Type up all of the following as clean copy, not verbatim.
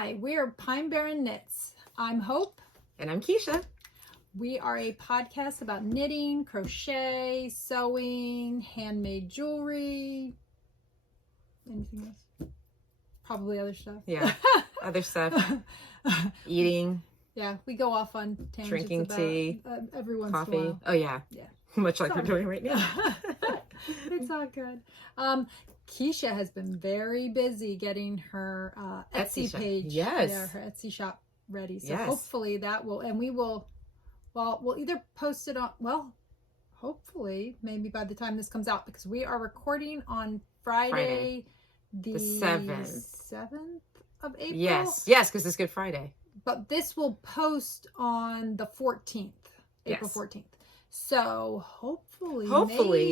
Hi, we're Pine Barren Knits. I'm Hope. And I'm Kiesha. We are a podcast about knitting, crochet, sewing, handmade jewelry. Anything else? Probably other stuff. Yeah, other stuff. Eating. Yeah, we go off on tangents drinking about tea, every once coffee. in a while. Oh yeah. Yeah. Much like we're doing right now. It's all good. Kiesha has been very busy getting her Etsy page. Yes. Yeah, her Etsy shop ready. So yes. hopefully that will, and we will, well, we'll either post it on, well, hopefully maybe by the time this comes out, because we are recording on Friday. The 7th of April. Yes, because it's Good Friday. But this will post on the 14th, April 14th. So hopefully,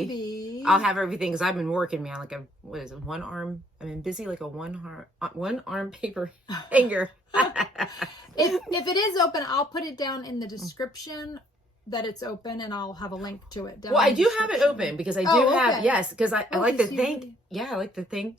maybe I'll have everything, because I've been working, man, like what is it, one arm? I've been busy like a one arm paper hanger. if it is open, I'll put it down in the description that it's open, and I'll have a link to it. Well, I do have it open, because I do have, yes, because I like to thank, I like to thank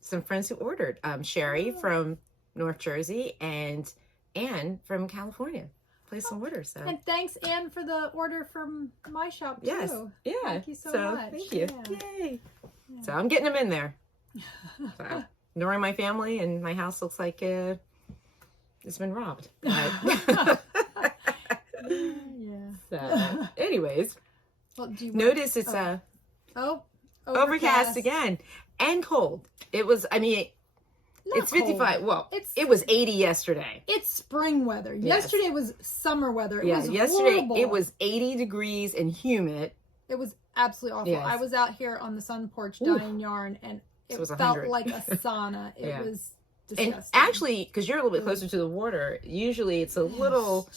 some friends who ordered. Sherry from North Jersey and Anne from California placed some orders. So. And thanks, Anne, for the order from my shop too. Yes, yeah. Thank you so much. Thank you. Yeah. Yay! Yeah. So I'm getting them in there. So, ignoring my family, and my house looks like it's been robbed. Yeah. So, anyways, well, do you notice it's overcast again and cold. It was. I mean. Not it's 55. Cold. Well, it was 80 yesterday. It's spring weather. Yes. Yesterday was summer weather. It was yesterday horrible. It was 80 degrees and humid. It was absolutely awful. Yes. I was out here on the sun porch dyeing yarn, and it felt like a sauna. It was disgusting. And actually, because you're a little bit closer to the water, usually it's a little.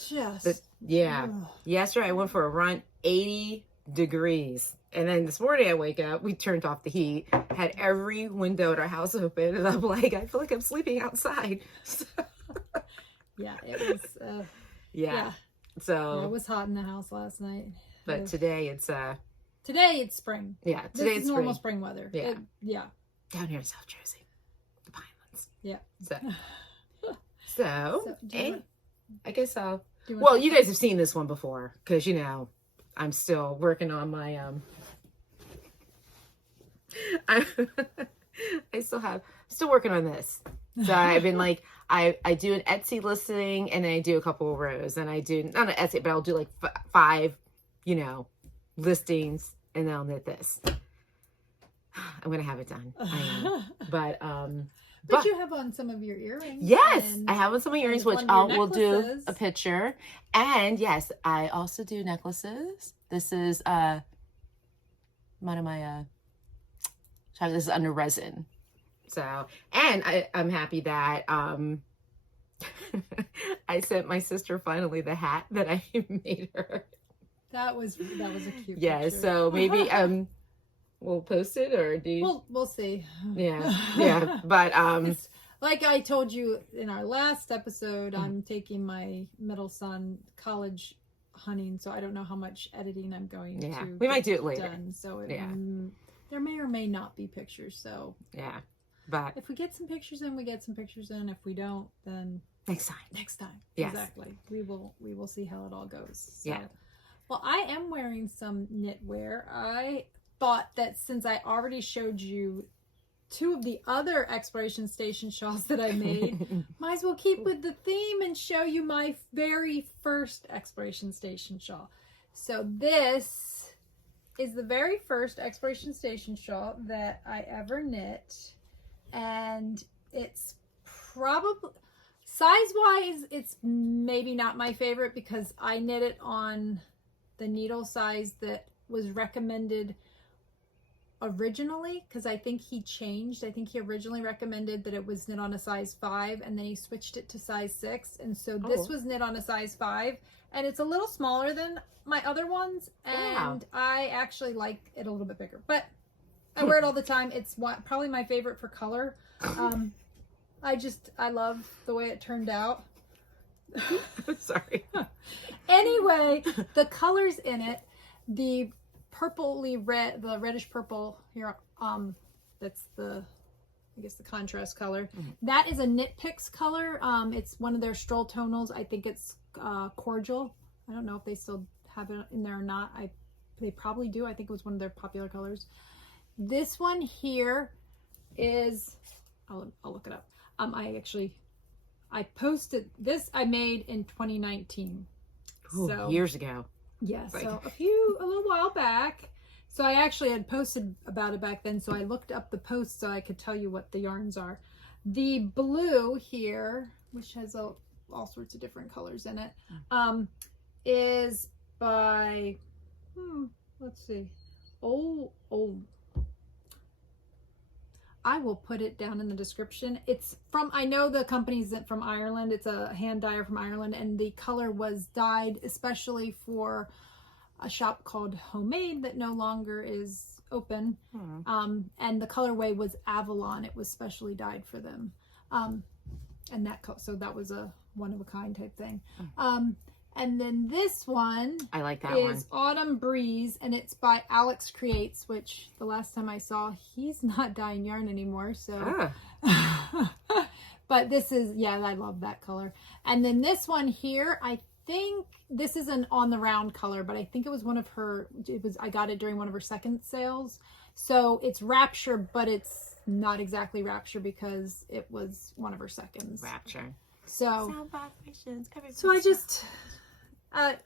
Yesterday I went for a run, 80 degrees. And then this morning I wake up, we turned off the heat, had every window at our house open, and I'm like, I feel like I'm sleeping outside. So. Yeah, it was. So it was hot in the house last night. But today it's spring. Yeah, today it's normal spring weather. Yeah. Down here in South Jersey, the Pinelands. Yeah. So I guess I'll. Well, you guys have seen this one before, because I'm still working on my still working on this. So I've been like, I do an Etsy listing, and then I do a couple of rows, and I do not an Etsy, but I'll do like 5, listings, and then I'll knit this. I'm gonna have it done. I am. But you have on some of your earrings. Yes, I have on some of my earrings, which I will do a picture. And yes, I also do necklaces. This is one of my this is under resin. So, and I'm happy that I sent my sister finally the hat that I made her. That was a cute picture. So maybe we'll post it, or do you? We'll see. Yeah. But it's, like I told you in our last episode, I'm taking my middle son college hunting, so I don't know how much editing I'm going to. We might do it later. Done, so there may or may not be pictures. So but if we get some pictures in, we get some pictures in. If we don't, then next time. Yes. Exactly. We will see how it all goes. So. Yeah. Well, I am wearing some knitwear. I thought that since I already showed you 2 of the other exploration station shawls that I made, might as well keep with the theme and show you my very first exploration station shawl. So this is the very first exploration station shawl that I ever knit, and it's probably size-wise, it's maybe not my favorite, because I knit it on the needle size that was recommended originally, because I think he changed. I think he originally recommended that it was knit on a size 5, and then he switched it to size 6, and so this was knit on a size 5, and it's a little smaller than my other ones, and I actually like it a little bit bigger, but I wear it all the time. It's probably my favorite for color. I love the way it turned out. Sorry. Anyway, the colors in it, the purpley red, the reddish purple here, that's the I guess the contrast color. That is a Knitpicks color. It's one of their Stroll tonals. I think it's Cordial. I don't know if they still have it in there or not. They probably do. I think it was one of their popular colors. This one here is, I'll look it up. I posted this, I made in 2019. Ooh, so years ago. Yeah, like... so a little while back. So I actually had posted about it back then, so I looked up the post so I could tell you what the yarns are. The blue here, which has all sorts of different colors in it, is by, let's see, I will put it down in the description. It's from, I know the company's from Ireland. It's a hand dyer from Ireland, and the color was dyed especially for a shop called Homemade that no longer is open. And the colorway was Avalon. It was specially dyed for them. And so that was a one-of-a-kind type thing. And then this one, I like that is Autumn Breeze, and it's by Alex Creates, which the last time I saw, he's not dyeing yarn anymore. So, but this is, yeah, I love that color. And then this one here, I think this is an on the round color, but I think it was one of her. I got it during one of her second sales. So it's Rapture, but it's not exactly Rapture because it was one of her seconds. Rapture. So, sound vibrations coming. So I just. I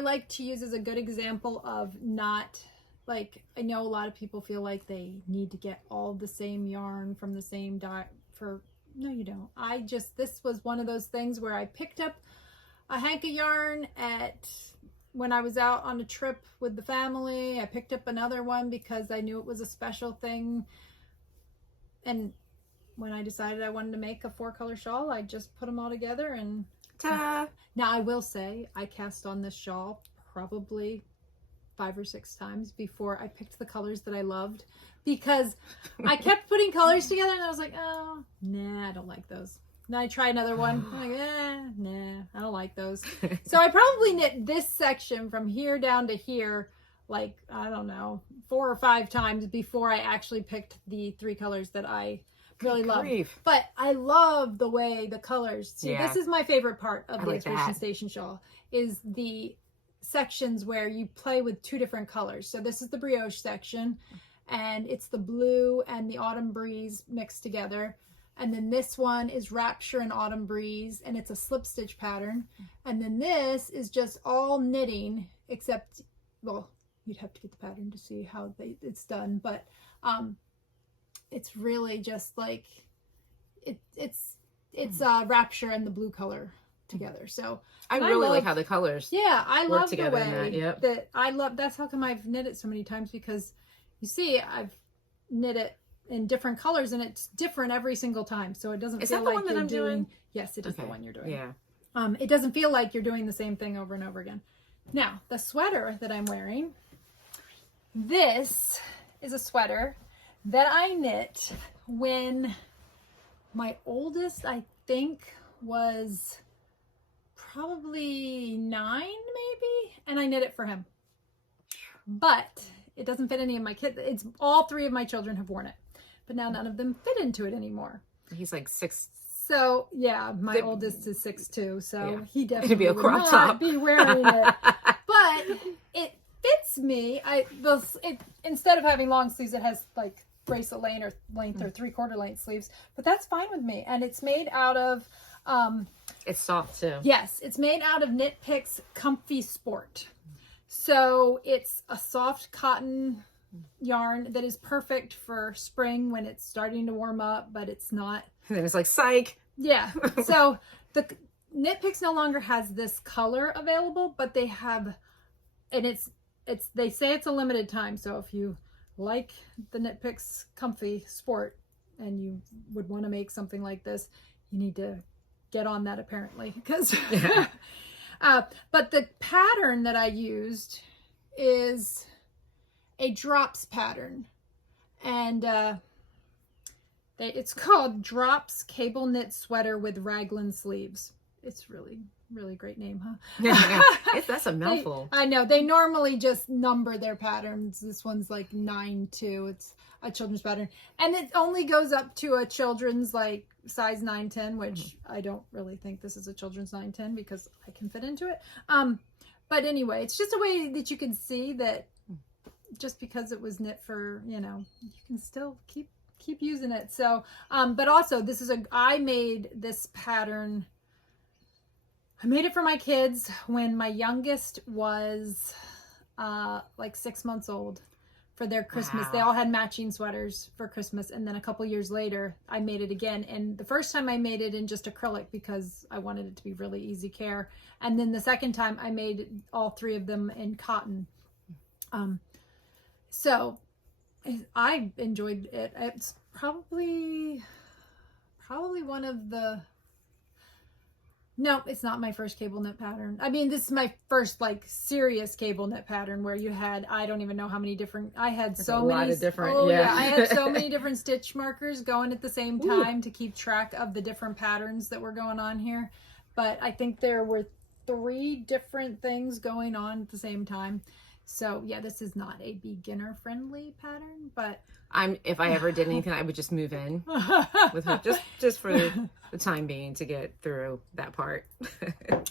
like to use as a good example of not, like, I know a lot of people feel like they need to get all the same yarn from the same dye no, you don't. This was one of those things where I picked up a hank of yarn when I was out on a trip with the family. I picked up another one because I knew it was a special thing. And when I decided I wanted to make a 4-color shawl, I just put them all together and ta-da! Now I will say I cast on this shawl probably 5 or 6 times before I picked the colors that I loved, because I kept putting colors together and I was like, oh, nah, I don't like those. Then I try another one. I'm like, nah, I don't like those. So I probably knit this section from here down to here, like, I don't know, 4 or 5 times before I actually picked the 3 colors that I really love. But I love the way the colors, see, this is my favorite part of the Expedition Station shawl, is the sections where you play with 2 different colors. So this is the brioche section, and it's the blue and the Autumn Breeze mixed together. And then this one is Rapture and Autumn Breeze, and it's a slip stitch pattern. And then this is just all knitting, except, well, you'd have to get the pattern to see how it's done, but it's really just like it's Rapture and the blue color together. So I really like how the colors I work love together the way in that. that I love. That's how come I've knit it so many times, because you see I've knit it in different colors and it's different every single time, so it doesn't feel like you're doing. Yes, it is the one you're doing. It doesn't feel like you're doing the same thing over and over again. Now the sweater that I'm wearing, this is a sweater that I knit when my oldest, I think, was probably 9 maybe, and I knit it for him. But it doesn't fit any of my kids. It's all 3 of my children have worn it, but now none of them fit into it anymore. He's like 6. So yeah, my oldest is 6'2", so he definitely It'd be a crop top. Be wearing it. But it fits me. Instead of having long sleeves, it has like bracelet length or 3/4 length sleeves, but that's fine with me. And it's made out of it's soft too. Yes, it's made out of Knitpicks Comfy Sport. So it's a soft cotton yarn that is perfect for spring when it's starting to warm up, but it's not. And then it's like, psych. Yeah. So the Knitpicks no longer has this color available, but they have, and they say it's a limited time. So if you like the Knitpicks Comfy Sport and you would want to make something like this, you need to get on that apparently, because but the pattern that I used is a drops pattern, and it's called Drops Cable Knit Sweater with Raglan Sleeves. It's really really great name, huh? Yeah. That's a mouthful. I know. They normally just number their patterns. This one's like 9-2. It's a children's pattern. And it only goes up to a children's like size 9-10, which I don't really think this is a children's 9-10 because I can fit into it. But anyway, it's just a way that you can see that just because it was knit for, you know, you can still keep using it. So, but also this is I made this pattern. I made it for my kids when my youngest was like 6 months old for their Christmas. Wow. They all had matching sweaters for Christmas. And then a couple years later, I made it again. And the first time I made it in just acrylic because I wanted it to be really easy care. And then the second time I made all 3 of them in cotton. So I enjoyed it. It's probably one of the... No, it's not my first cable knit pattern. I mean, this is my first like serious cable knit pattern where you had, I don't even know how many different, I had so many. A lot of different, I had so many different stitch markers going at the same time to keep track of the different patterns that were going on here. But I think there were 3 different things going on at the same time. So yeah, this is not a beginner friendly pattern, but if I ever did anything, I would just move in with her just for the time being to get through that part.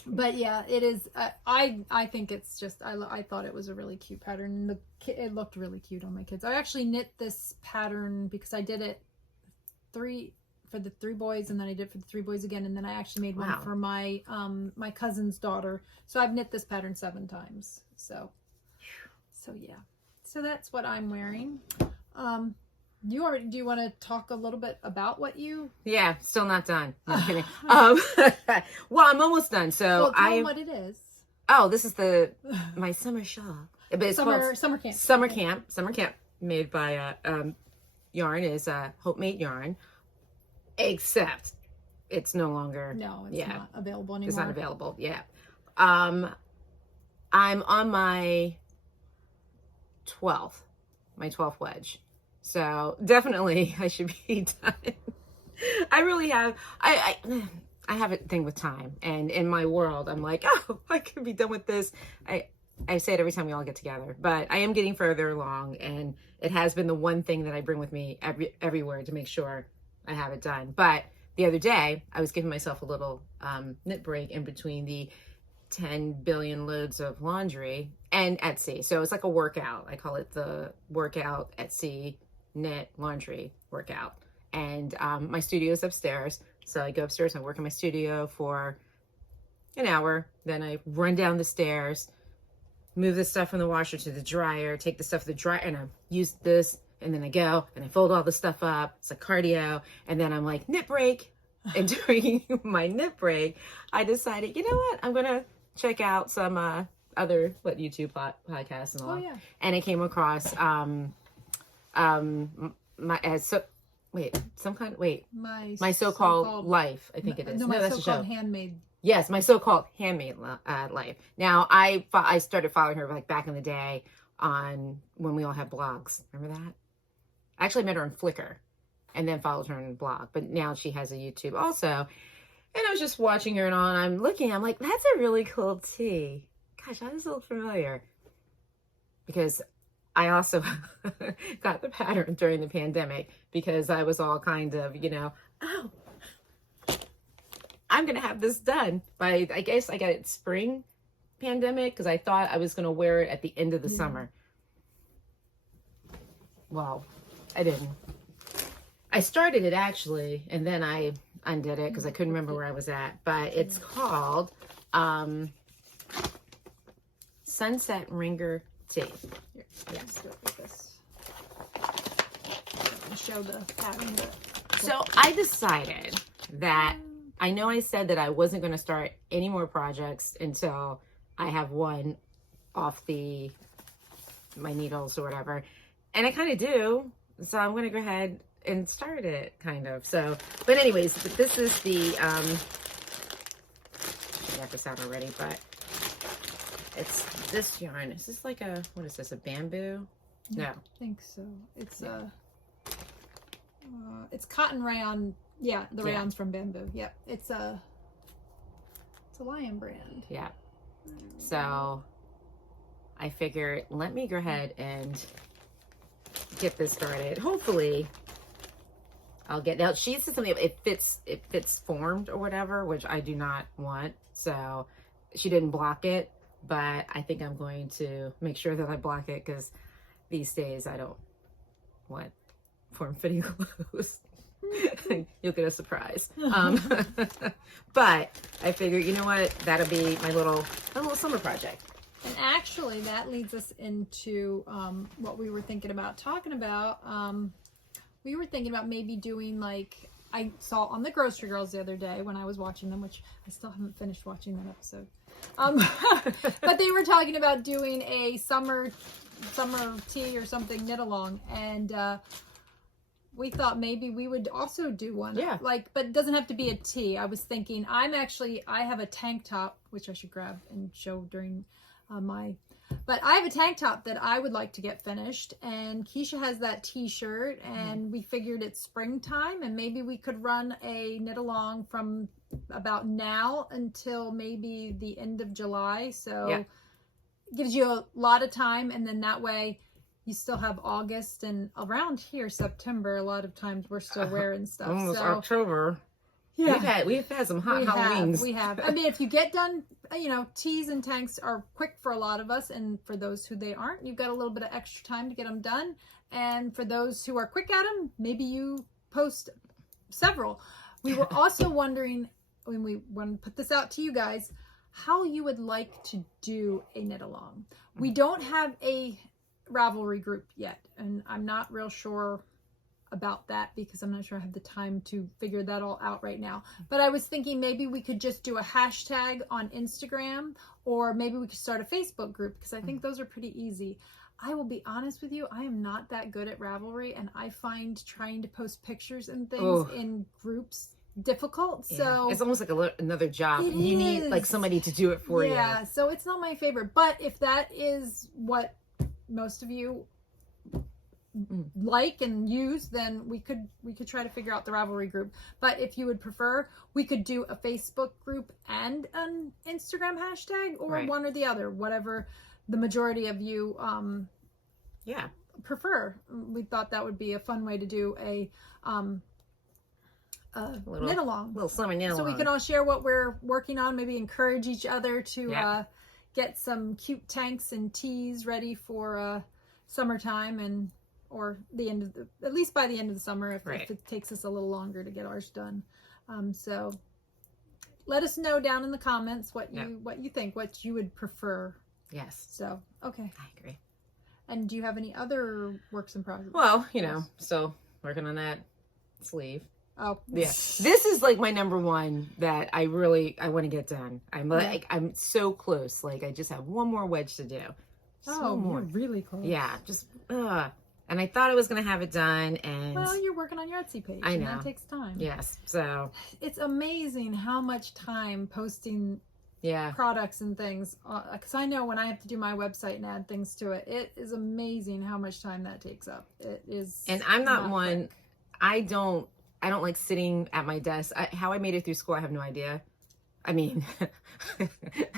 But yeah, it is. I think it's just. I thought it was a really cute pattern. It looked really cute on my kids. I actually knit this pattern because I did it for the 3 boys, and then I did it for the 3 boys again, and then I actually made one for my my cousin's daughter. So I've knit this pattern 7 times. So yeah. So that's what I'm wearing. Do you want to talk a little bit about what you... Yeah, still not done. No, I'm kidding. Well, I'm almost done. So tell them what it is. Oh, this is my summer shawl. But it's called Summer Camp. Summer Camp, made by yarn is Hope made yarn. Except it's no longer... No, it's not available anymore. It's not available, yeah. I'm on my 12th wedge. So definitely I should be done. I really have, I have a thing with time, and in my world, I'm like, oh, I could be done with this. I say it every time we all get together, but I am getting further along, and it has been the one thing that I bring with me everywhere to make sure I have it done. But the other day I was giving myself a little knit break in between the 10 billion loads of laundry and Etsy. So it's like a workout. I call it the workout Etsy knit laundry workout. And my studio is upstairs. So I go upstairs and I work in my studio for an hour. Then I run down the stairs, move the stuff from the washer to the dryer, take the stuff to the dryer, and I use this. And then I go and I fold all the stuff up. It's like cardio. And then I'm like, knit break. And during my knit break, I decided, you know what? I'm going to check out some other YouTube podcasts and all. Oh, yeah. And I came across my so-called life. I think it is. No, that's so-called handmade. Yes, my so-called handmade life. Now I started following her like back in the day on when we all had blogs. Remember that? I actually met her on Flickr and then followed her on the blog. But now she has a YouTube also. And I was just watching her and all, and I'm like, that's a really cool tee. Gosh, how does it look familiar? Because I also got the pattern during the pandemic because I was all kind of, oh, I'm going to have this done by, I guess I got it spring pandemic because I thought I was going to wear it at the end of the summer. Well, I didn't. I started it actually, and then I undid it because I couldn't remember where I was at. But it's called Sunset Ringer Tee. Here, let's start with this. I'm gonna show the pattern. So I decided that I know I said that I wasn't going to start any more projects until I have one off my needles or whatever, and I kind of do. So I'm going to go ahead and start it, kind of. So, but anyways, this is the, I got this out already, but it's this yarn. Is this like what is this, a bamboo? No. I think so. It's it's cotton rayon. Yeah, the rayon's from bamboo. Yep. It's It's a Lion brand. Yeah. So I figured, let me go ahead and get this started. Hopefully I'll get, now she said something, it fits formed or whatever, which I do not want. So she didn't block it, but I think I'm going to make sure that I block it, because these days I don't want form-fitting clothes. You'll get a surprise. But I figured, you know what, that'll be my little summer project. And actually that leads us into what we were thinking about talking about. We were thinking about maybe doing, like, I saw on the Grocery Girls the other day when I was watching them, which I still haven't finished watching that episode. But they were talking about doing a summer tea or something knit along, and we thought maybe we would also do one. Yeah. Like, but it doesn't have to be a tee. I was thinking, I have a tank top, which I should grab and show during but I have a tank top that I would like to get finished, and Kiesha has that t-shirt, and we figured it's springtime, and maybe we could run a knit along from about now until maybe the end of July. So it gives you a lot of time, and then that way you still have August, and around here September, a lot of times we're still wearing stuff. Almost so October. Yeah, we've had some hot Halloweens. We have. I mean, if you get done, tees and tanks are quick for a lot of us, and for those who they aren't, you've got a little bit of extra time to get them done. And for those who are quick at them, maybe you post several. We were also wondering, when we want to put this out to you guys, how you would like to do a knit along. We don't have a Ravelry group yet, and I'm not real sure about that, because I'm not sure I have the time to figure that all out right now. But I was thinking maybe we could just do a hashtag on Instagram, or maybe we could start a Facebook group, because I think those are pretty easy. I will be honest with you, I am not that good at Ravelry, and I find trying to post pictures and things in groups difficult. So it's almost like another job. You need like somebody to do it for you. Yeah, so it's not my favorite. But if that is what most of you like and use, then we could try to figure out the Ravelry group. But if you would prefer, we could do a Facebook group and an Instagram hashtag, or one or the other, whatever the majority of you prefer. We thought that would be a fun way to do a knit along, little summer knit along, so we can all share what we're working on, maybe encourage each other to get some cute tanks and tees ready for summertime, or the end of at least by the end of the summer, if it takes us a little longer to get ours done. So let us know down in the comments what you think, what you would prefer. Yes. So, okay. I agree. And do you have any other works in progress? Well, still working on that sleeve. Oh. Yeah. This is like my number one that I want to get done. I'm so close. Like, I just have one more wedge to do. You're really close. Yeah. Just, and I thought I was going to have it done, and well, you're working on your Etsy page. I know. And that takes time. Yes. So it's amazing how much time posting products and things, because I know when I have to do my website and add things to it, it is amazing how much time that takes up. It is. And I'm not one, quick. I don't like sitting at my desk. How I made it through school, I have no idea. I mean,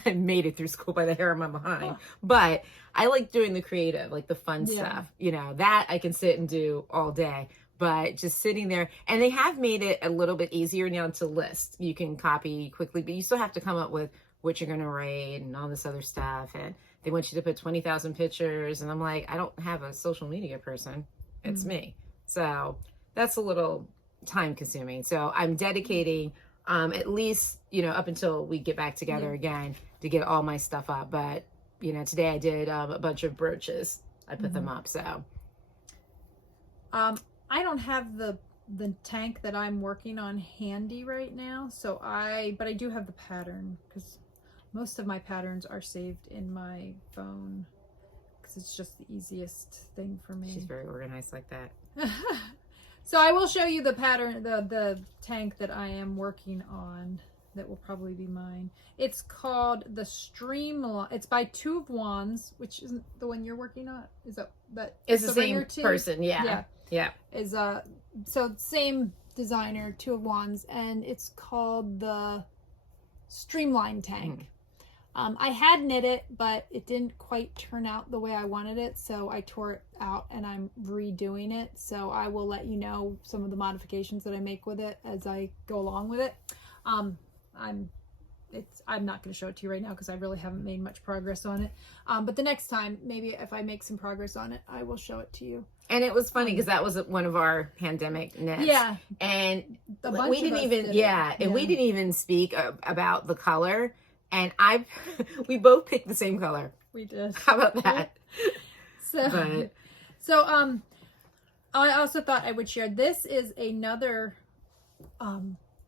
I made it through school by the hair on my behind, but I like doing the creative, like the fun stuff, that I can sit and do all day. But just sitting there, and they have made it a little bit easier now to list. You can copy quickly, but you still have to come up with what you're going to write and all this other stuff. And they want you to put 20,000 pictures. And I'm like, I don't have a social media person. It's me. So that's a little time consuming. So I'm dedicating at least, up until we get back together again to get all my stuff up. But, today I did a bunch of brooches. I put them up. So I don't have the tank that I'm working on handy right now. So but I do have the pattern, because most of my patterns are saved in my phone, because it's just the easiest thing for me. She's very organized like that. So I will show you the pattern, the tank that I am working on. That will probably be mine. It's called the Streamline. It's by Two of Wands, which isn't the one you're working on. Is that it's the same person? Yeah. Is so same designer, Two of Wands, and it's called the streamlined tank. I had knit it, but it didn't quite turn out the way I wanted it, so I tore it out and I'm redoing it. So I will let you know some of the modifications that I make with it as I go along with it. I'm not going to show it to you right now because I really haven't made much progress on it. But the next time, maybe if I make some progress on it, I will show it to you. And it was funny because that was one of our pandemic knits. Yeah. And we didn't even, we didn't even speak about the color. And we both picked the same color. We did. How about that? So I also thought I would share. This is another.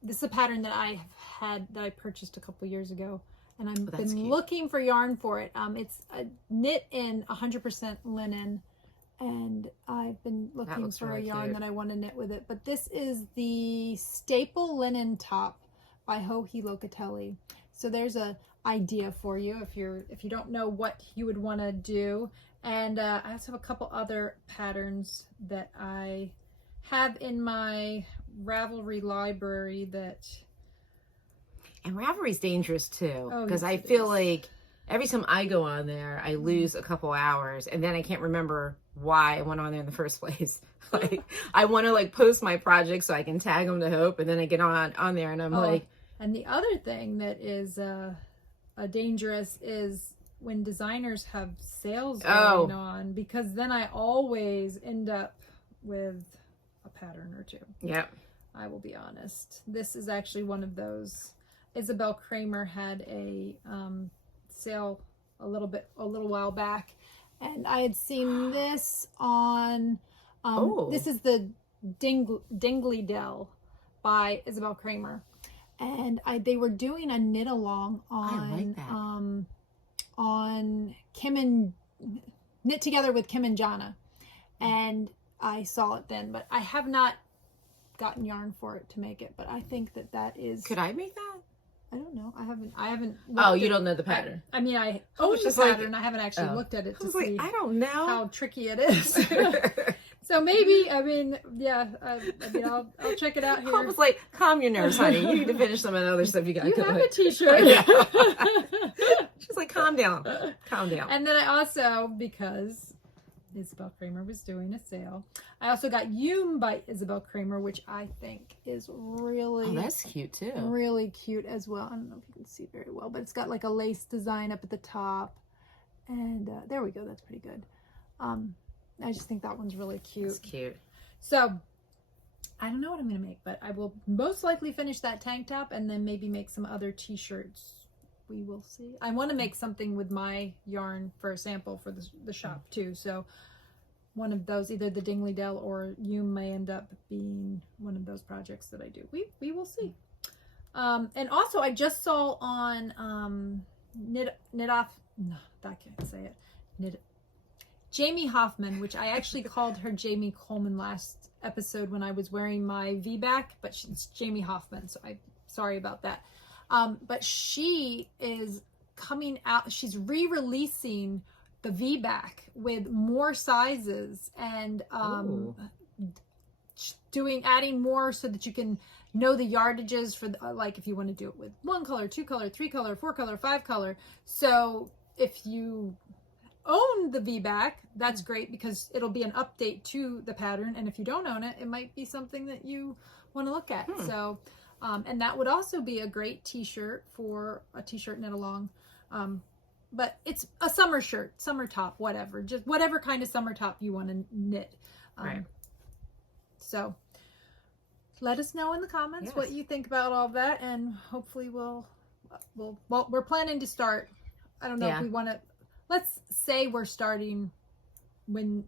This is a pattern that I purchased a couple years ago, and I've been looking for yarn for it. It's a knit in 100% linen, and I've been looking for a yarn that I want to knit with it. But this is the staple linen top by Locatelli. So there's a idea for you if you don't know what you would want to do. And I also have a couple other patterns that I have in my Ravelry library and Ravelry's dangerous too, because yes, I feel like every time I go on there I lose a couple hours and then I can't remember why I went on there in the first place. Like I want to like post my projects so I can tag them to Hope, and then I get on there and I'm like. And the other thing that is dangerous is when designers have sales going on, because then I always end up with a pattern or two. Yep. I will be honest. This is actually one of those. Isabell Kraemer had a sale a little while back, and I had seen this on. This is the Dingley Dell by Isabell Kraemer. And they were doing a knit along on Kim and Knit Together with Kim and Jana, and I saw it then, but I have not gotten yarn for it to make it. But I think that is. Could I make that? I don't know. I haven't. Oh, you don't know the pattern. I mean, I own the pattern. I haven't actually looked at it to see. I don't know how tricky it is. So maybe, I mean, yeah, I'll check it out here. I was like, calm your nerves, honey. You need to finish some of the other stuff you got. You have a t-shirt. She's like, calm down. Calm down. And then I also, because Isabell Kraemer was doing a sale, I also got Yume by Isabell Kraemer, which I think is really... Oh, that's cute too. Really cute as well. I don't know if you can see very well, but it's got like a lace design up at the top. And there we go. That's pretty good. I just think that one's really cute. It's cute. So, I don't know what I'm going to make, but I will most likely finish that tank top and then maybe make some other t-shirts. We will see. I want to make something with my yarn for a sample for the shop too. So, one of those, either the Dingley Dell or Yume, may end up being one of those projects that I do. We will see. And also, I just saw on Jamie Hoffman, which I actually called her Jamie Coleman last episode when I was wearing my V-back, but it's Jamie Hoffman, so I'm sorry about that. But she is coming out, she's re-releasing the V-back with more sizes and adding more so that you can know the yardages for like if you want to do it with 1 color, 2 color, 3 color, 4 color, 5 color. So if you own the V-back, that's great because it'll be an update to the pattern, and if you don't own it, it might be something that you want to look at. So and that would also be a great t-shirt for a t-shirt knit along, but it's a summer shirt, summer top, whatever, just whatever kind of summer top you want to knit. Right. So let us know in the comments what you think about all that, and hopefully well, we're planning to start. I don't know if we want to. Let's say we're starting when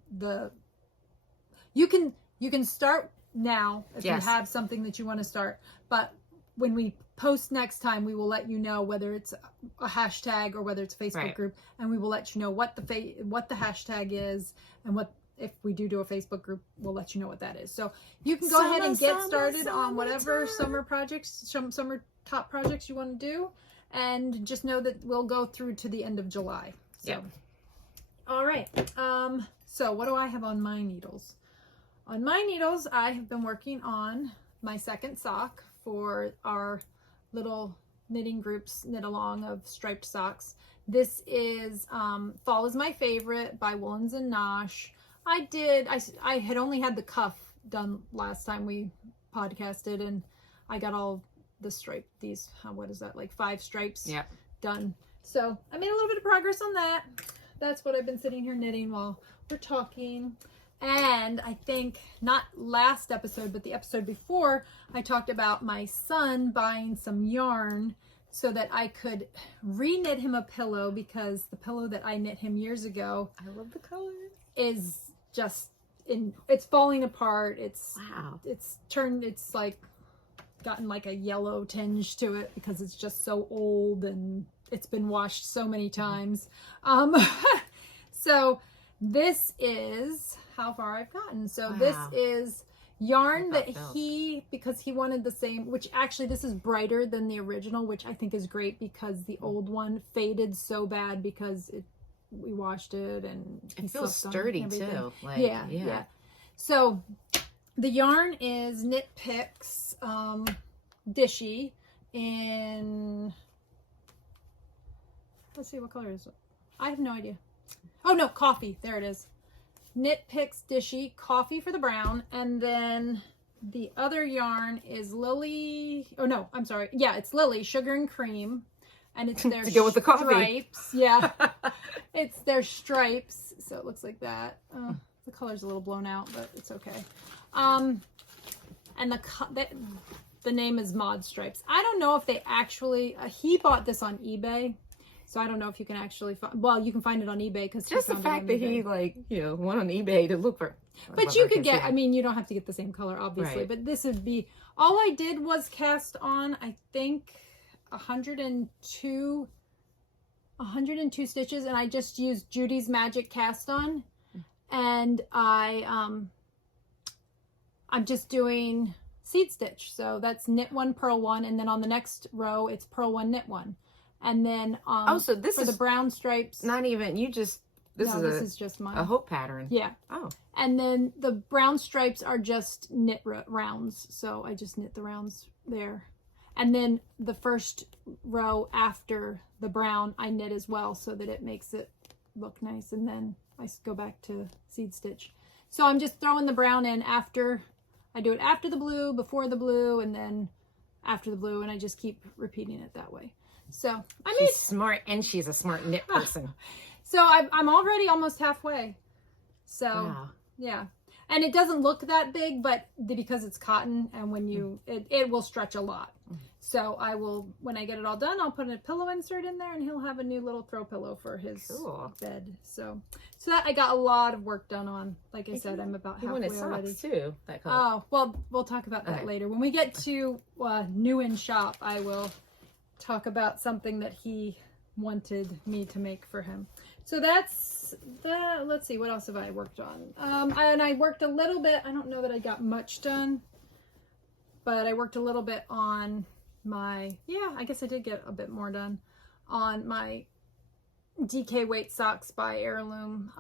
you can start now if you have something that you want to start, but when we post next time, we will let you know whether it's a hashtag or whether it's a Facebook group, and we will let you know what the hashtag is, and what if we do a Facebook group, we'll let you know what that is. So you can go ahead and get started on whatever summer projects, summer top projects you want to do, and just know that we'll go through to the end of July. So, all right. So what do I have on my needles? On my needles, I have been working on my second sock for our little knitting groups knit along of striped socks. This is Fall Is My Favorite by Woolens and Nosh. I had only had the cuff done last time we podcasted, and I got all the stripe, these, what is that, like 5 stripes done. So I made a little bit of progress on that. That's what I've been sitting here knitting while we're talking. And I think not last episode, but the episode before, I talked about my son buying some yarn so that I could re-knit him a pillow, because the pillow that I knit him years ago, I love the colors, is just it's falling apart. It's like gotten like a yellow tinge to it because it's just so old and it's been washed so many times. So this is how far I've gotten. So this is yarn that because he wanted the same, which actually this is brighter than the original, which I think is great because the old one faded so bad because we washed it, and it feels sturdy too. Like, yeah. So the yarn is Knitpicks Dishy in, let's see, what color is it? I have no idea. Oh no, coffee. There it is. Knitpicks Dishy, coffee for the brown. And then the other yarn is Lily. Oh no, I'm sorry. Yeah, it's Lily, Sugar and Cream. And it's their to go with the coffee. Stripes. Yeah. It's their stripes. So it looks like that. The color's a little blown out, but it's okay. And the name is Mod Stripes. I don't know if they actually, he bought this on eBay. So I don't know if you can actually find, well, you can find it on eBay because just the fact that he went on eBay to look for. But you could get, I mean, you don't have to get the same color, obviously, but this would be, all I did was cast on, I think, 102 stitches, and I just used Judy's Magic Cast On, and I'm just doing seed stitch. So that's knit 1, purl 1, and then on the next row, it's purl 1, knit 1. And then so this for is the brown stripes, not even, this is just a hope pattern. Yeah. Oh. And then the brown stripes are just knit rounds. So I just knit the rounds there. And then the first row after the brown, I knit as well so that it makes it look nice. And then I go back to seed stitch. So I'm just throwing the brown in after, I do it after the blue, before the blue, and then after the blue. And I just keep repeating it that way. So she's smart, and she's a smart knit person. So I'm already almost halfway. So yeah, and it doesn't look that big, but because it's cotton, and when you it will stretch a lot. So I will, when I get it all done, I'll put a pillow insert in there, and he'll have a new little throw pillow for his bed. So that I got a lot of work done on. Like I said, I'm about halfway already. Too, that color. Oh well, we'll talk about that later when we get to new in shop. I will talk about something that he wanted me to make for him. So that's that. Let's see, what else have I worked on? And I worked a little bit, I don't know that I got much done, but I worked a little bit on my, I guess I did get a bit more done on my DK weight socks by Heirloom.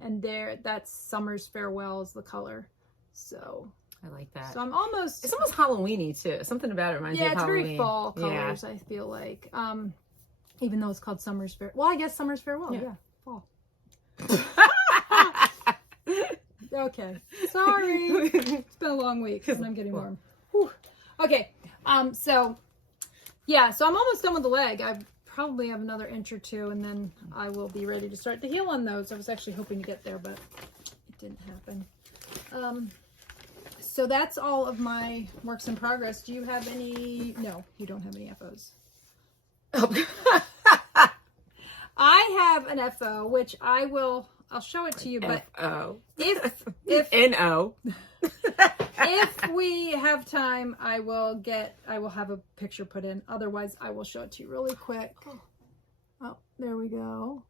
And that's Summer's Farewell is the color. So I like that. So I'm almost, it's almost Halloween-y too. Something about it reminds me of Halloween. Yeah, it's very fall colors, I feel like. Even though it's called Summer's Farewell. Well, I guess Summer's Farewell, fall. Okay, sorry. It's been a long week and I'm getting warm. Whew. Okay, so I'm almost done with the leg. I probably have another inch or two, and then I will be ready to start the heel on those. I was actually hoping to get there, but it didn't happen. So that's all of my works in progress. Do you have any? No, you don't have any FOs. I have an FO, which I'll show it to you, but if NO. If we have time, I will have a picture put in. Otherwise, I will show it to you really quick. Oh, there we go.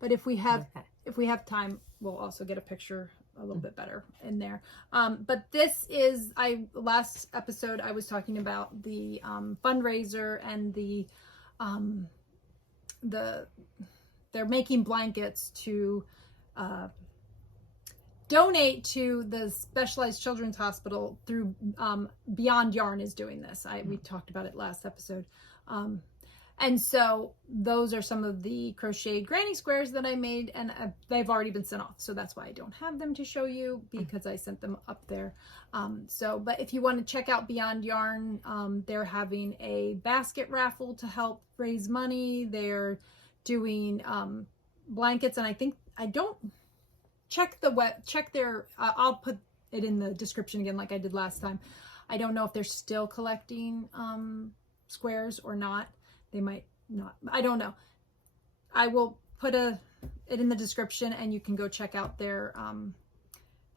But if we have time, we'll also get a picture a little bit better in there. But this is, last episode I was talking about the fundraiser and they're making blankets to donate to the Specialized Children's Hospital through Beyond Yarn is doing this. We talked about it last episode. And so those are some of the crocheted granny squares that I made, and they've already been sent off. So that's why I don't have them to show you, because I sent them up there. But if you want to check out Beyond Yarn, they're having a basket raffle to help raise money. They're doing blankets, and check their, I'll put it in the description again like I did last time. I don't know if they're still collecting squares or not. They might not. I don't know. I will put it in the description, and you can go check out their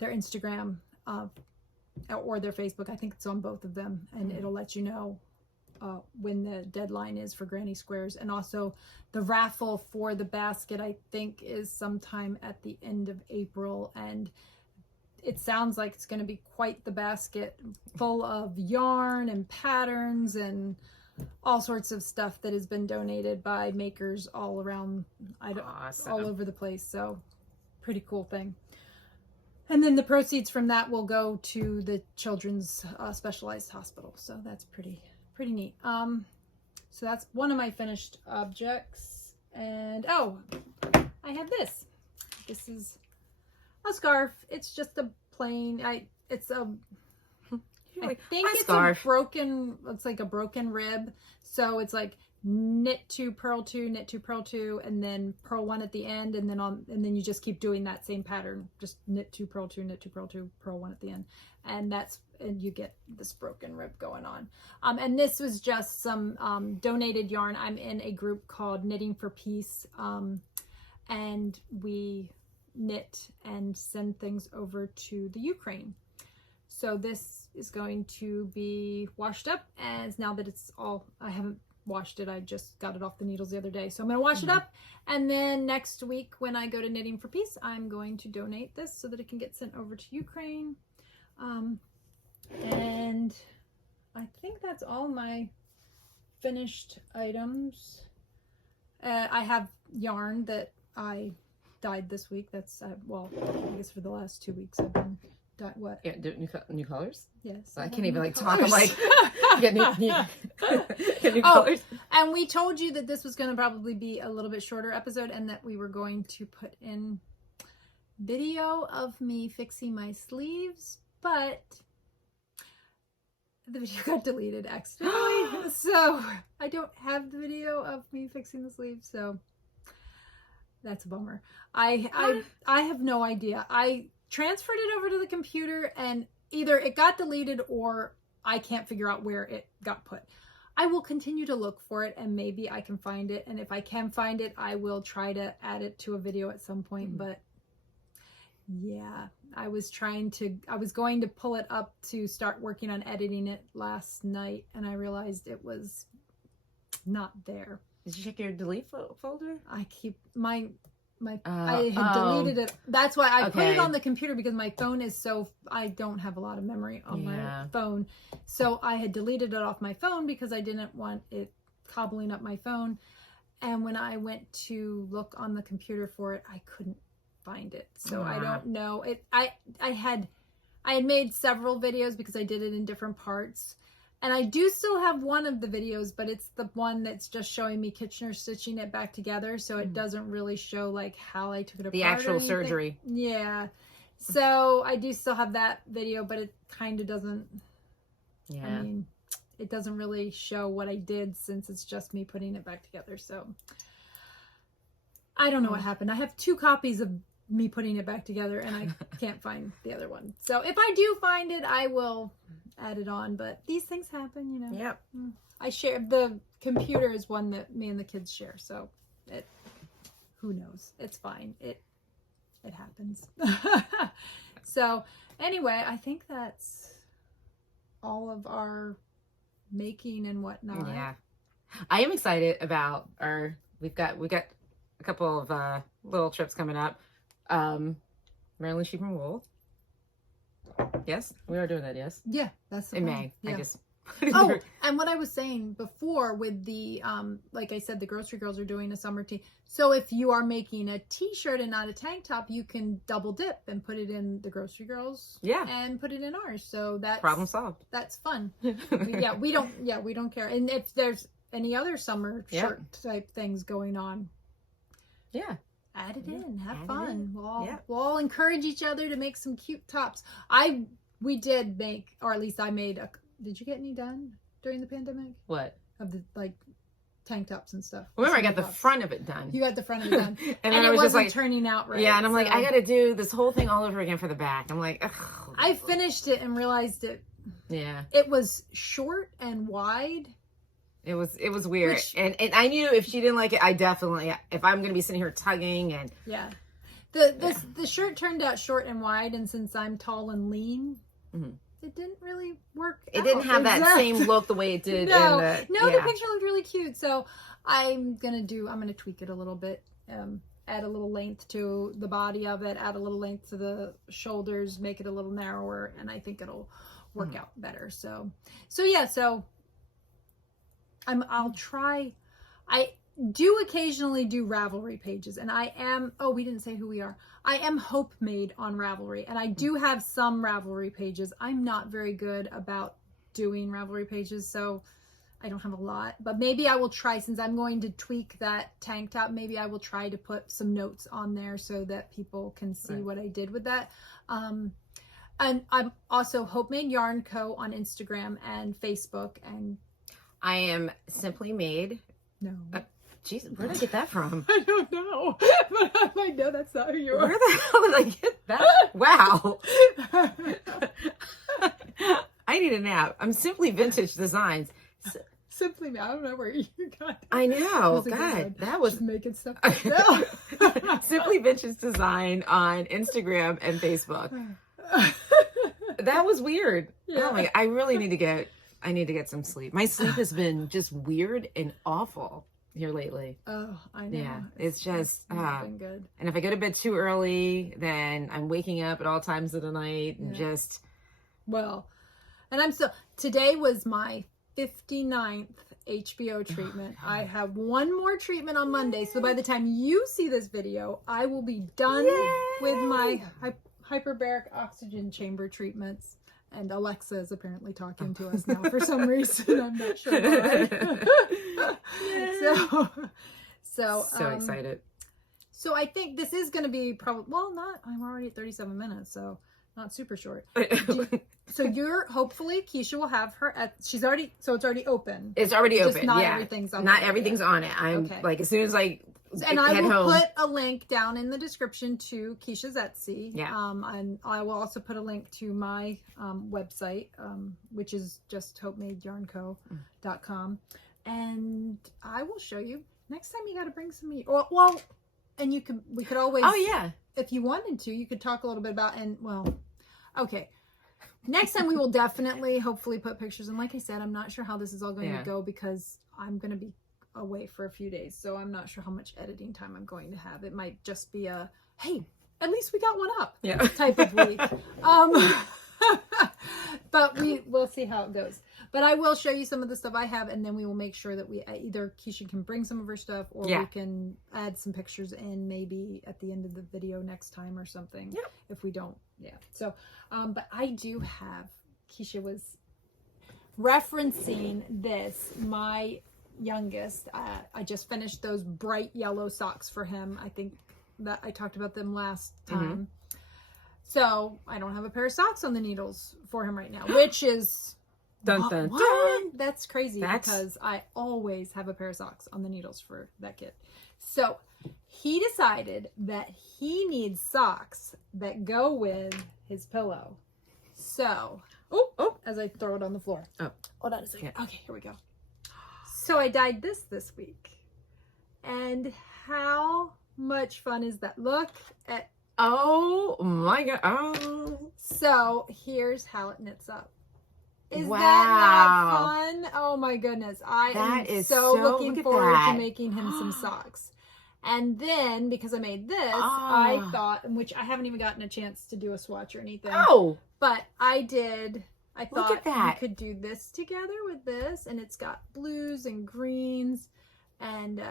Instagram or their Facebook. I think it's on both of them, and it'll let you know when the deadline is for granny squares. And also the raffle for the basket, I think, is sometime at the end of April, and it sounds like it's going to be quite the basket, full of yarn and patterns and all sorts of stuff that has been donated by makers all around, all over the place. So pretty cool thing. And then the proceeds from that will go to the children's specialized hospital. So that's pretty neat. So that's one of my finished objects. And oh, I have this. This is a scarf. It's just a plain, I think it's scarf. it's like a broken rib. So it's like knit 2, purl 2, knit 2, purl 2, and then purl 1 at the end, and then you just keep doing that same pattern. Just knit 2, purl 2, knit 2, purl 2, purl 1 at the end. And you get this broken rib going on. And this was just some donated yarn. I'm in a group called Knitting for Peace, and we knit and send things over to the Ukraine. So this is going to be washed up, as now that it's all, I haven't washed it, I just got it off the needles the other day. So I'm going to wash it up, and then next week when I go to Knitting for Peace, I'm going to donate this so that it can get sent over to Ukraine. And I think that's all my finished items. I have yarn that I dyed this week. That's, well, I guess for the last 2 weeks I've been what? Yeah, new colors? Yes. I can't even talk. I'm like, get new colors. And we told you that this was going to probably be a little bit shorter episode, and that we were going to put in video of me fixing my sleeves, but the video got deleted accidentally. So I don't have the video of me fixing the sleeves, so that's a bummer. I have no idea. I transferred it over to the computer, and either it got deleted or I can't figure out where it got put. I will continue to look for it, and maybe I can find it. And if I can find it, I will try to add it to a video at some point. But yeah, I was going to pull it up to start working on editing it last night, and I realized it was not there. Did you check your delete folder? I keep I had deleted it. That's why I put it on the computer, because my phone is I don't have a lot of memory on my phone. So I had deleted it off my phone because I didn't want it cobbling up my phone. And when I went to look on the computer for it, I couldn't find it. So I don't know. I had made several videos because I did it in different parts. And I do still have one of the videos, but it's the one that's just showing me Kitchener stitching it back together. So it doesn't really show like how I took it apart. The actual surgery. Yeah. So I do still have that video, but it kind of doesn't, I mean, it doesn't really show what I did, since it's just me putting it back together. So I don't know what happened. I have 2 copies of me putting it back together, and I can't find the other one. So if I do find it, I will add it on, but these things happen, you know. Yep. I share, the computer is one that me and the kids share, so who knows? It's fine. It happens. So anyway, I think that's all of our making and whatnot. Yeah. I am excited about we got a couple of little trips coming up. Maryland Sheep and Wool. Yes, we are doing that. Yes. Yeah, that's in May. Yeah. I just. Oh, and what I was saying before with the like I said, the grocery girls are doing a summer tea. So if you are making a t-shirt and not a tank top, you can double dip and put it in the grocery girls. Yeah. And put it in ours. So that's problem solved. That's fun. we don't care. And if any other summer shirt type things going on. Yeah. Add it in. Have fun. We'll all encourage each other to make some cute tops. We did make, or at least I made did you get any done during the pandemic? What? Of the, like, tank tops and stuff. Remember, I got the front of it done. You got the front of it done. and then it was just wasn't like turning out right. Yeah, and I'm like, I got to do this whole thing all over again for the back. I'm like, ugh. I finished it and realized it. Yeah. It was short and wide. It was weird. And I knew if she didn't like it, I definitely, if I'm going to be sitting here tugging and. Yeah. The shirt turned out short and wide, and since I'm tall and lean, it didn't really work. It didn't have that same look the way it did the picture looked really cute. So I'm gonna tweak it a little bit. Add a little length to the body of it, add a little length to the shoulders, make it a little narrower, and I think it'll work out better. So I'll try. I do occasionally do Ravelry pages, and I am, we didn't say who we are. I am Hope Made on Ravelry, and I do have some Ravelry pages. I'm not very good about doing Ravelry pages, so I don't have a lot, but maybe I will try, since I'm going to tweak that tank top, maybe I will try to put some notes on there so that people can see what I did with that. And I'm also Hope Made Yarn Co. on Instagram and Facebook, and I am Simply Made. No. Jeez, where did I get that from? I don't know. But I know that's not who you are. Where the hell did I get that? Wow. I need a nap. I'm Simply Vintage Designs. Simply, I don't know where you got that. I know. God, that was just making stuff up now. Simply Vintage Design on Instagram and Facebook. That was weird. Yeah. Oh my, I really need to get some sleep. My sleep has been just weird and awful here lately. Oh, I know. Yeah, it's just been good. And if I go to bed too early, then I'm waking up at all times of the night and just. Well, and today was my 59th HBO treatment. I have one more treatment on Monday, so by the time you see this video, I will be done with my hyperbaric oxygen chamber treatments. And Alexa is apparently talking to us now for some reason. I'm not sure why. So excited. So I think this is going to be I'm already at 37 minutes, so not super short. So hopefully Kiesha will have it's already open. It's already open. Just not everything's on Not everything's on it. I'm like, as soon as I will put a link down in the description to Kiesha's Etsy. Yeah. And I will also put a link to my website, which is just hopemadeyarnco.com. And I will show you next time. You got to bring some meat. And we could always. Oh yeah. If you wanted to, you could talk a little bit about okay. Next time we will definitely, hopefully, put pictures. And like I said, I'm not sure how this is all going to go because I'm going to be away for a few days, so I'm not sure how much editing time I'm going to have. It might just be a hey, at least we got one up type of week. But we'll see how it goes. But I will show you some of the stuff I have, and then we will make sure that we either Kiesha can bring some of her stuff, or we can add some pictures in maybe at the end of the video next time or something. If we don't, So, but I do have. Kiesha was referencing this. My youngest, I just finished those bright yellow socks for him. I think that I talked about them last time. So I don't have a pair of socks on the needles for him right now, which is dun. That's crazy because I always have a pair of socks on the needles for that kid. So he decided that he needs socks that go with his pillow. So, as I throw it on the floor. Hold on a second. Okay, here we go. So I dyed this week. And how much fun is that? Look at. Oh my God. Oh. So here's how it knits up. Is that not fun? Oh my goodness. I am so looking forward to making him some socks. And then, because I made this, I thought, which I haven't even gotten a chance to do a swatch or anything. But I did. I thought you could do this together with this, and it's got blues and greens, and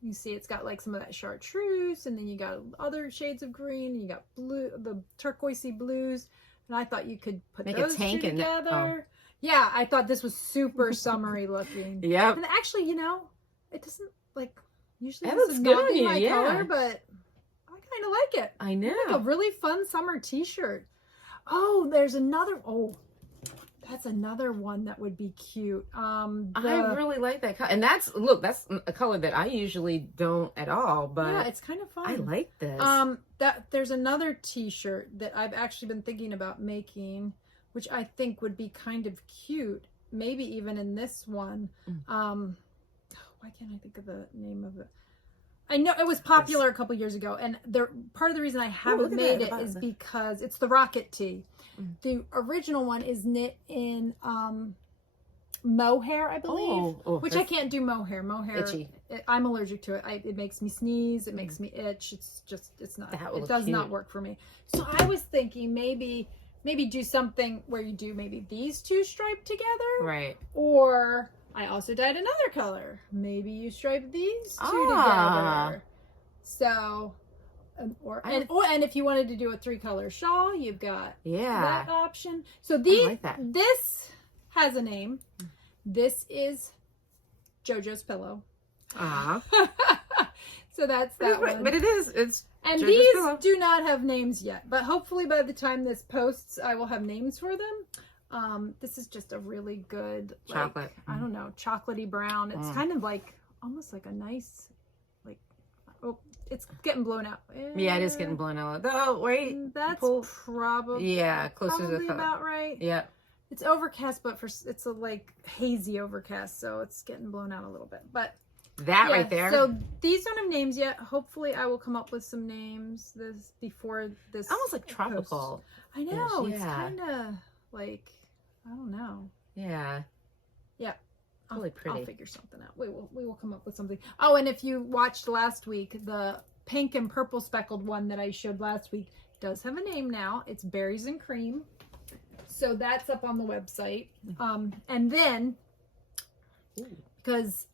you see it's got like some of that chartreuse, and then you got other shades of green, and you got blue, the turquoisey blues, and I thought you could put those two together. Yeah, I thought this was super summery looking. Yep. And actually, you know, it doesn't like usually It this looks is good not on be you, my yeah. color, but I kind of like it. I know. Like a really fun summer t-shirt. Oh, there's another. Oh, that's another one that would be cute. I really like that color, and that's a color that I usually don't at all. But yeah, it's kind of fun. I like this. There's another t-shirt that I've actually been thinking about making, which I think would be kind of cute. Maybe even in this one. Why can't I think of the name of it? I know it was popular a couple years ago, and part of the reason I haven't made it is because it's the rocket tee. The original one is knit in mohair, I believe, which I can't do mohair. Mohair, itchy. I'm allergic to it. It makes me sneeze. It makes me itch. It's not. It does not work for me. So I was thinking maybe do something where you do maybe these two striped together, right? Or I also dyed another color. Maybe you stripe these two together. So, and if you wanted to do a 3-color shawl, you've got that option. So this has a name. This is Jojo's pillow. So that's that one. But it's and Jojo's these pillow. Do not have names yet, but hopefully by the time this posts, I will have names for them. This is just a really good chocolate. I don't know, chocolatey brown. It's kind of like almost like a nice it's getting blown out. Yeah, it is getting blown out. Oh, wait. That's probably closer to the color. About right. Yeah. It's overcast, but it's a like hazy overcast, so it's getting blown out a little bit. But that right there. So these don't have names yet. Hopefully, I will come up with some names before this. Almost like tropical. I know. It's kind of like I don't know. Yeah. Yeah. Really pretty. I'll figure something out. We will come up with something. Oh, and if you watched last week, the pink and purple speckled one that I showed last week does have a name now. It's Berries and Cream. So that's up on the website. And then, because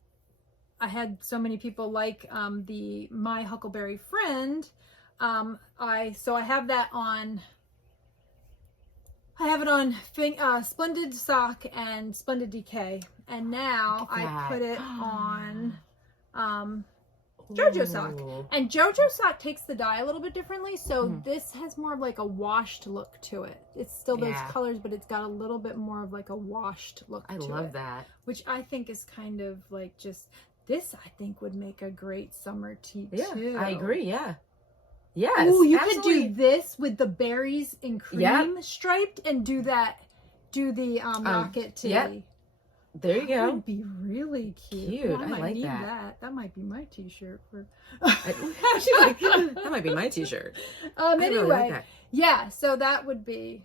I had so many people like the My Huckleberry Friend, I have that on. I have it on Splendid Sock and Splendid DK, and now I put it on Jojo Sock. And Jojo Sock takes the dye a little bit differently, so this has more of like a washed look to it. It's still those colors, but it's got a little bit more of like a washed look to it. I love that. Which I think is kind of like this I think would make a great summer tee too. I agree, Yes. Oh, you could do this with the berries and cream striped and do the rocket tee. Yep. There you go. That would be really cute. I like that. That might be my t-shirt for that might be my t-shirt. Anyway, really like so that would be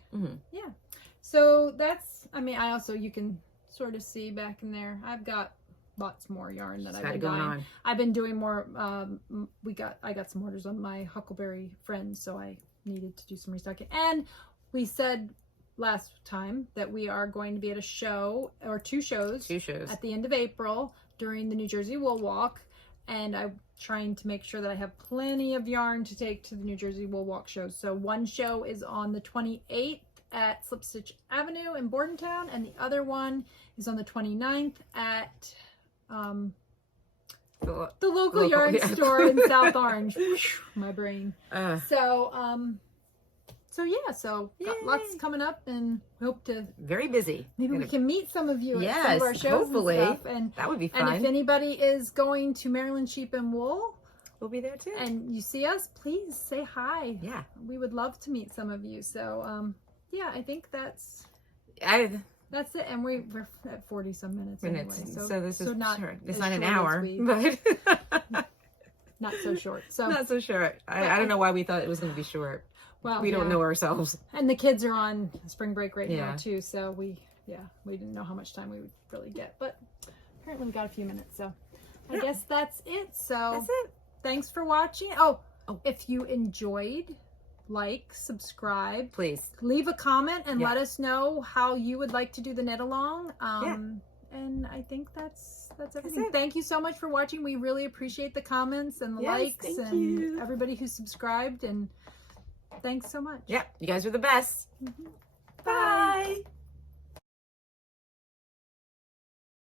So that's I also you can sort of see back in there. I've got lots more yarn that I've been going on. I've been doing more. I got some orders on my Huckleberry Friend, so I needed to do some restocking. And we said last time that we are going to be at a show or two shows at the end of April during the New Jersey Wool Walk, and I'm trying to make sure that I have plenty of yarn to take to the New Jersey Wool Walk shows. So one show is on the 28th at Slip Stitch Avenue in Bordentown, and the other one is on the 29th at the local yarn store in South Orange. My brain. So got lots coming up, and we hope to very busy. Maybe we can meet some of you at some of our shows hopefully. And stuff. And that would be fun. And if anybody is going to Maryland Sheep and Wool, we'll be there too. And you see us, please say hi. Yeah, we would love to meet some of you. So I think that's it, and we're at 40 some minutes anyway. So this is not it's not an hour, but not so short. So not so short. I don't know why we thought it was going to be short. Well, we don't know ourselves. And the kids are on spring break right now too, so we didn't know how much time we would really get, but apparently we got a few minutes. So I guess that's it. So that's it. Thanks for watching. Oh, if you enjoyed, subscribe, please leave a comment and let us know how you would like to do the knit along. And I think that's everything. Thank you so much for watching. We really appreciate the comments and the likes and everybody who subscribed, and thanks so much. You guys are the best. Bye.